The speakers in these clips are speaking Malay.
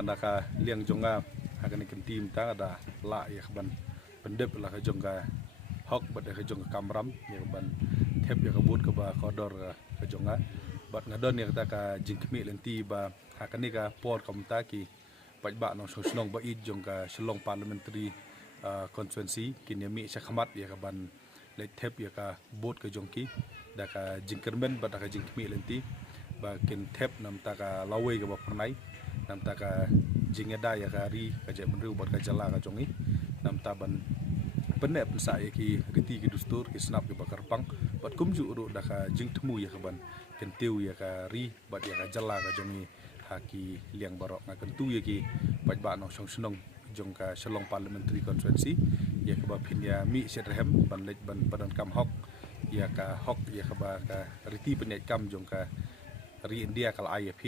naka liang jonga akan ikan tim ta ada la ya ban pendep la ka jonga hok bat ka jonga kamram ya ban tep ya kabut ka ba kodor ka jonga bat ngadon ya ta ka jingkmi lenti ba akan ka por komta ki pat ba no snong ba i jonga shlong parliamentary constituency kinemi sakhamat ya ka ban le tep ya ka bot ka jongki da ka jingkermen ba da ka jingkmi lenti ba kin tep nam ta ka lawe ka ba pernai nam ta ka jingeda ya ka ri ka je menru bat ka jala ka jongi nam ta ban penep sa ya ki riti ki dustur ki snap ki bakar pang bat kumju ru da ka jingtemu ya ka ban kin tiu ya ka ri bat ya ka jala ka jongi haki liang barok ngakan tu ya ki pat ba no song snong jong ka shalong parliamentary constituency ya ka ba phin ya mi setrhem ban lej ban badan kam hok ya ka hok ya ka ba ka riti penyai kam jong ka ri India kal IFP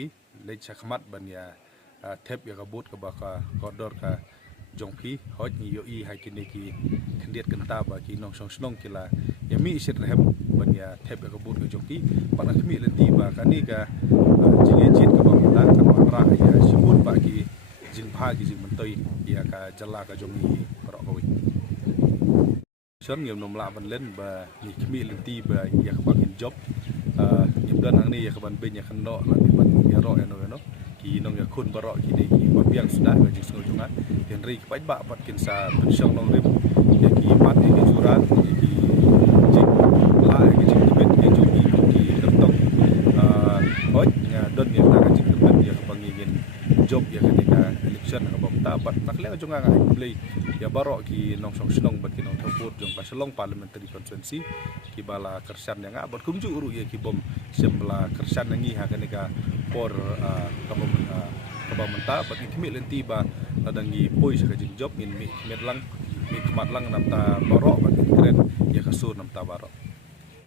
lej sakmat ban ya tep ya ka bot ka ba ka kodor ka jong phi hoj ni yo i hai kini ki khendiat kenta ba ki nong song snong kila ya mi setrhem ban ya tep ya ka bot ka jong ki pan mi lenti ba ka ni ka jinge jit ka ba ta ka ra ya simut ba ki jing pha ki jing mentoi ya ka jala ka jong ni barok ko son ngiem nom la ban len ba ni kmi lenti ba ya ka ba kin job ngiem dan hang ni ya ka ban ben ya kan no la ni ban ya ro eno no ki nong ya khun barok ki ni ki ba piang sudah ba jing sngol jonga ken ri ki ba pat kin sa pensiong nong rim ya ki mat ki jurat ya ki jing la ki jing bet ki jong ki tertok hoj ya don ya ta ka jing bet ya ka pangingin job ya ketika election ka bom tapat nakle ka jonga ngai play ya barok ki nong song snong bat ki nong thaput jong ka shalong parliamentary constituency ki bala kersan yang abot kumju uru ya ki bom sembla kersan ngi ha kenika por ka bom menta bat ki mi lenti ba nadangi poi sa ka jing job in mi medlang mi kematlang nam ta barok bat kren ya kasur nam ta barok